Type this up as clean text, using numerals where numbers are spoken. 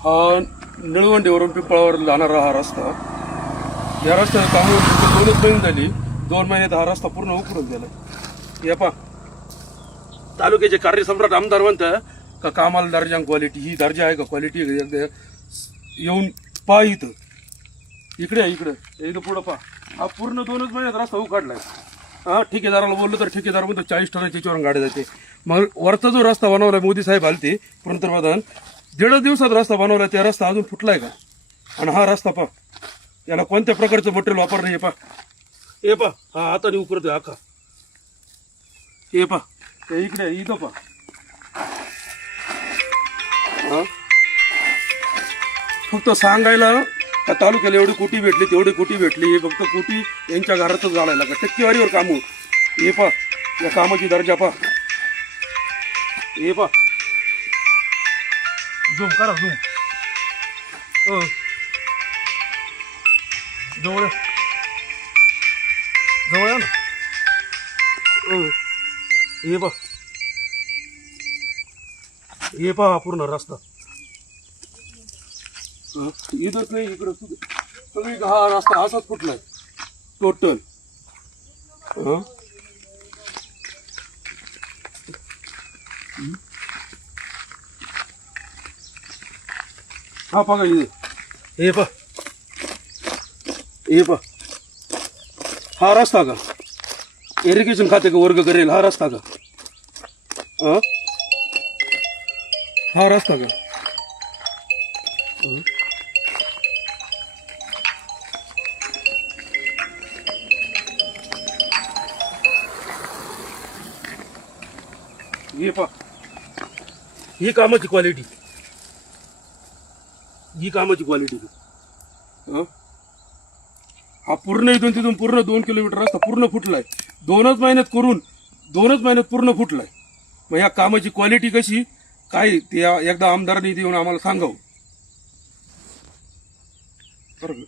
हा निळवंडीवरून पिंपळावर जाणारा हा रस्ता, या रस्त्याचं काम 2च महिने झाली. 2 महिन्यात हा रस्ता पूर्ण उकरून गेला. हे पा तालुक्याचे कार्यसम्राट आमदार म्हणतं का कामाला दर्जा क्वालिटी, ही दर्जा आहे का क्वालिटी? येऊन पा इथं, इकडे पुढं पा. हा पूर्ण 2च महिन्यात रस्ता उकाडलाय. हा ठेकेदाराला बोललो तर ठेकेदार म्हणतो 40 टनाच्या याच्यावरून गाडी जाते. मग वरचा जो रस्ता बनवलाय मोदी साहेब आलते पंतप्रधान, 1.5 दिवसात रस्ता बनवलाय, त्या रस्ता अजून फुटलाय का? आणि हा रस्ता पा, याला कोणत्या प्रकारचं मटेरियल वापरलं हे पा. हे पा हा हाताने उकरतोय आखा. हे पा इकडे इथं पा. फक्त सांगायला का तालुक्याला एवढी कोटी भेटली तेवढी कोटी भेटली, हे फक्त कोटी यांच्या घरातच घालायला का टक्केवारीवर काम होत. हे पा या कामाची दर्जा पा. हे पा झूम करा झूम. जवळ जवळ ना. हे पा हे पहा पूर्ण रस्ता. इथंच नाही इकडं सगळी हा रस्ता असाच फुटलाय टोटल. हा बघा हे पा, हे पा हा रस्ता का इरिगेशन खाते का वर्ग करेल? हा रस्ता का? हा रस्ता का? हे पा ही कामाची क्वालिटी, ही कामाची क्वालिटी. हा पूर्ण इथून तिथून पूर्ण 2 किलोमीटर रस्ता पूर्ण फुटलाय. 2च महिन्यात करून 2च महिन्यात पूर्ण फुटलाय. मग ह्या कामाची क्वालिटी कशी काय ते एकदा आमदारांनी येऊन आम्हाला सांगावं. बरोबर.